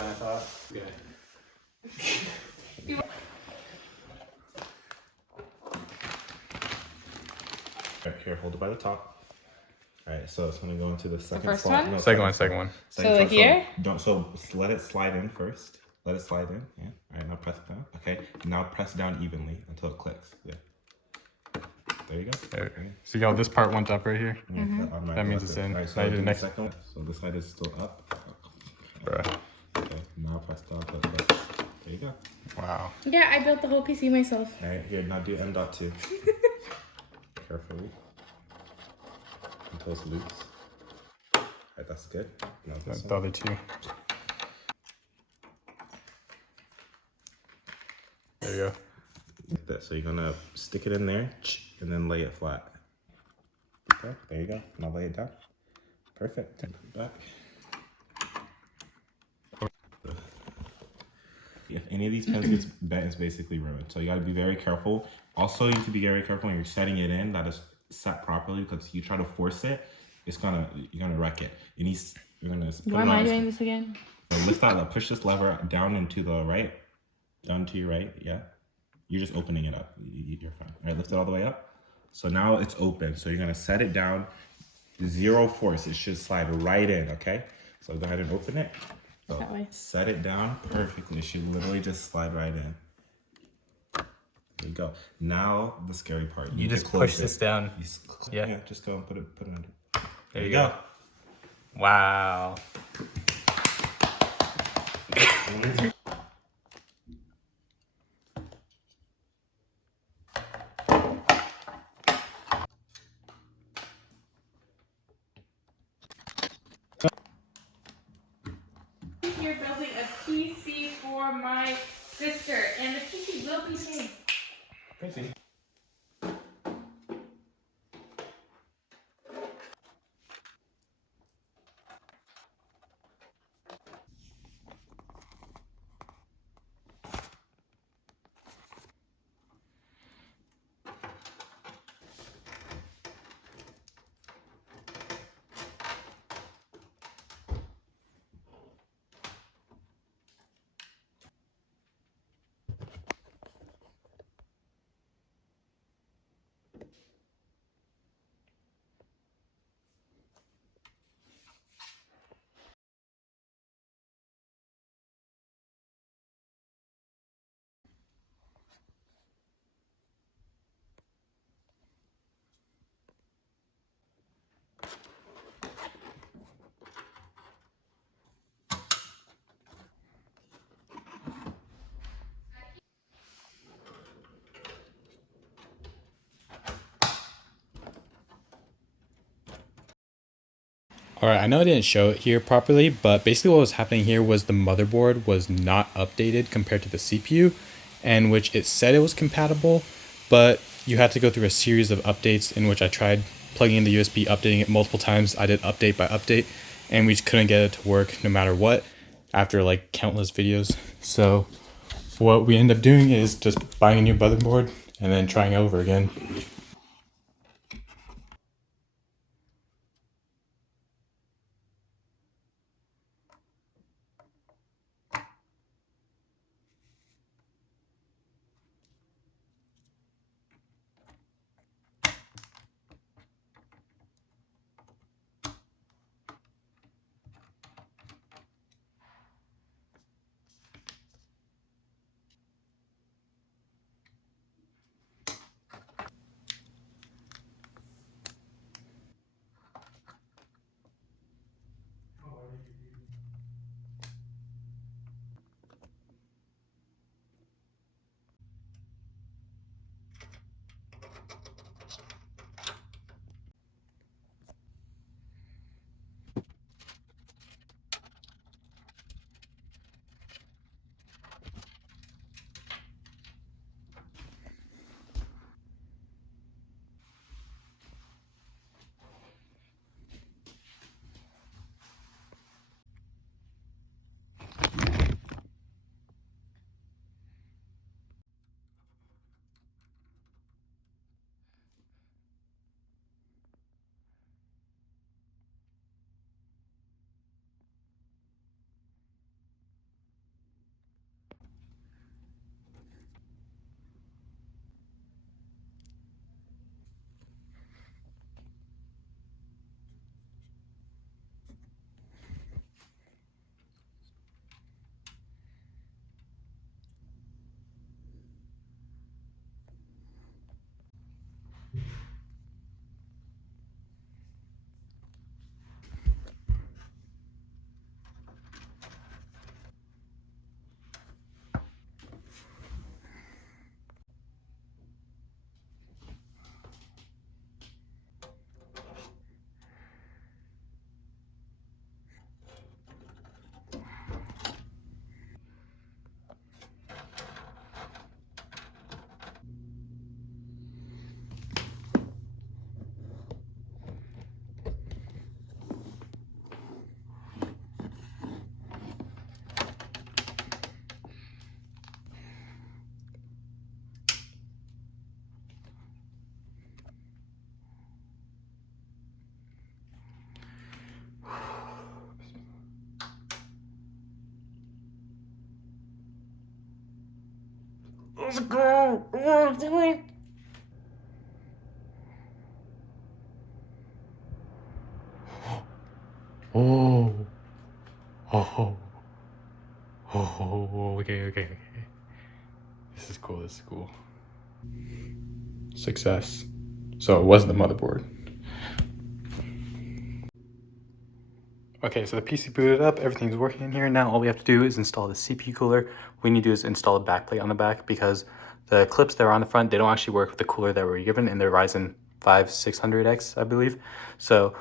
I thought. Yeah. Here, hold it by the top. Alright, so it's gonna go into the second first slot. one? No, Second one. Second So like here? So let it slide in first. Let it slide in. Yeah. Alright, now press it down. Okay. Now press down evenly until it clicks. Yeah. There you go. Okay. So y'all, this part went up right here. Yeah, That means it's in. Alright, so Now you do do the next. second one. So this side is still up. Bruh. Okay. Now press down till it clicks. There you go. Wow. Yeah, I built the whole PC myself. Alright, here, now do M.2. Carefully. Until it's loose. Alright, that's good. Now this The one. other two. There you go. Like that. So you're gonna stick it in there and then lay it flat. Okay, there you go. Now lay it down. Perfect. Put it back. If any of these pins gets bent, it's basically ruined. So you gotta be very careful. Also, you have to be very careful when you're setting it in that it's set properly, because you try to force it, you're gonna wreck it. You're gonna put Why am I doing this again? So lift that, push this lever down into the right, down to your right, yeah. You're just opening it up. You're fine. All right, lift it all the way up. So now it's open. So you're gonna set it down, zero force. It should slide right in, okay? So go ahead and open it. So That way. set it down perfectly. It should literally just slide right in. There you go. Now the scary part. You just push this down. Yeah, just go and put it under. There you go. Wow. You're building a PC for my sister, and the PC will be made. Crazy. Alright, I know I didn't show it here properly, but basically what was happening here was the motherboard was not updated compared to the CPU, and which it said it was compatible, but you had to go through a series of updates in which I tried plugging in the USB, updating it multiple times. I did update by update, and we just couldn't get it to work no matter what after like countless videos. So what we end up doing is just buying a new motherboard and then trying over again. Let's go. Oh. Oh. Oh. Okay. This is cool. Success. So it wasn't the motherboard. Okay, so the PC booted up, everything's working in here. Now all we have to do is install the CPU cooler. What we need to do is install a backplate on the back because the clips that are on the front, they don't actually work with the cooler that we're given in the Ryzen 5 600X, I believe. So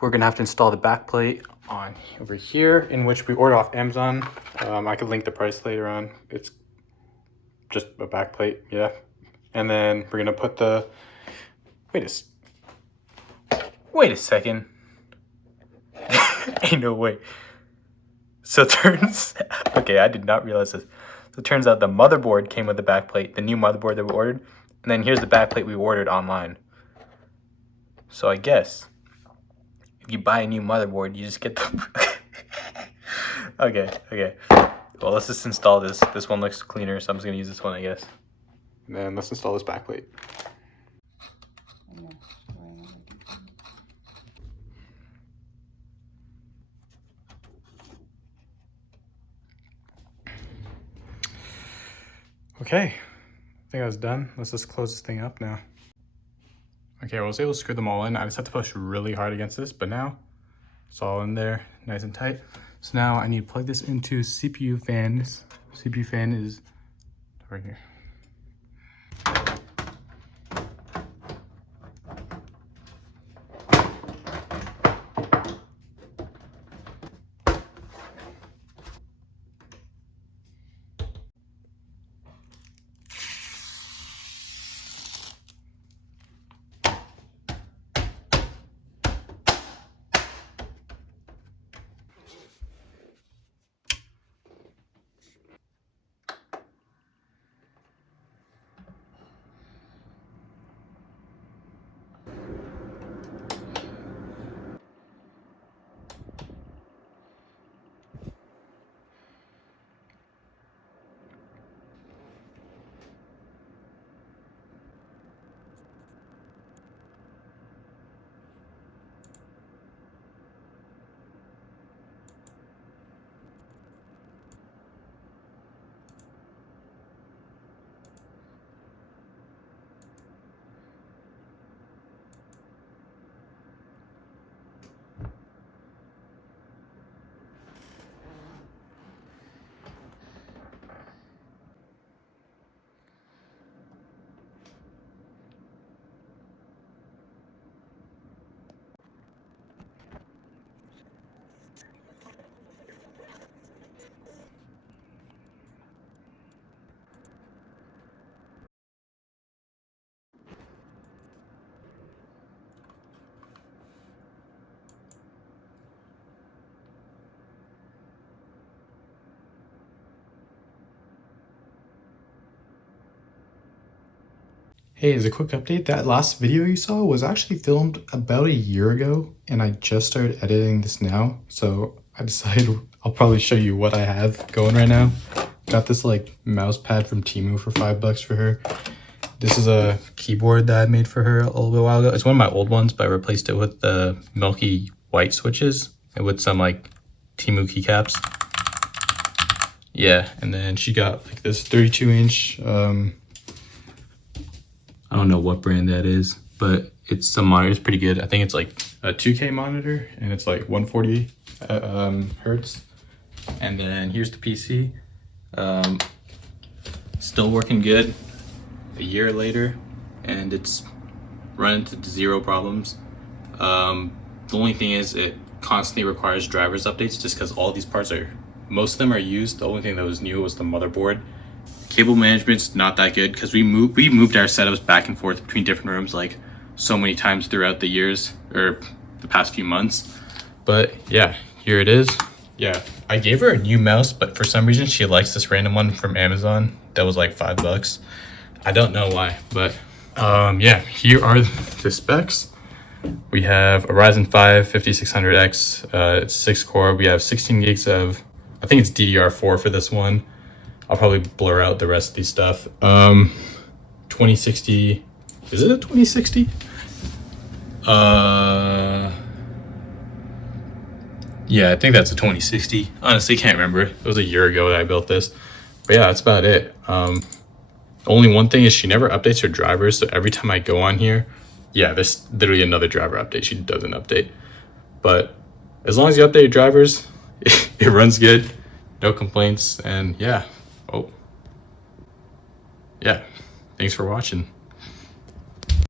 we're gonna have to install the backplate on over here, in which we order off Amazon. I could link the price later on. It's just a backplate, yeah. And then we're gonna put the, wait a second. Ain't no way. So it turns, okay, I did not realize this. So it turns out the motherboard came with the backplate, the new motherboard that we ordered. And then here's the backplate we ordered online. So I guess if you buy a new motherboard, you just get the, okay. Well, let's just install this. This one looks cleaner, so I'm just gonna use this one, I guess. And then let's install this backplate. Okay, I think I was done. Let's just close this thing up now. Okay, I was able to screw them all in. I just had to push really hard against this, but now it's all in there, nice and tight. So now I need to plug this into CPU fans. CPU fan is right here. Hey, as a quick update, that last video you saw was actually filmed about a year ago, and I just started editing this now. So I decided I'll probably show you what I have going right now. Got this like mouse pad from Temu for $5 for her. This is a keyboard that I made for her a little bit while ago. It's one of my old ones, but I replaced it with the milky white switches and with some like Temu keycaps. Yeah, and then she got like this 32-inch, I don't know what brand that is, but it's some monitor. It's pretty good. I think it's like a 2K monitor, and it's like 140 hertz. And then here's the PC. Still working good a year later, and it's run into zero problems. The only thing is it constantly requires drivers updates just because all these parts are, most of them are used. The only thing that was new was the motherboard. Cable management's not that good because we moved our setups back and forth between different rooms like so many times throughout the years or the past few months. But yeah, here it is. Yeah, I gave her a new mouse, but for some reason she likes this random one from Amazon that was like $5. I don't know why, but yeah, here are the specs. We have a Ryzen 5 5600X, it's 6 core. We have 16 gigs of, I think it's DDR4 for this one. I'll probably blur out the rest of these stuff. 2060, is it a 2060? Yeah, I think that's a 2060. Honestly, can't remember. It was a year ago that I built this. But yeah, that's about it. Only one thing is she never updates her drivers. So every time I go on here, yeah, there's literally another driver update. She doesn't update. But as long as you update your drivers, it runs good. No complaints. And yeah. Oh. Yeah. Thanks for watching.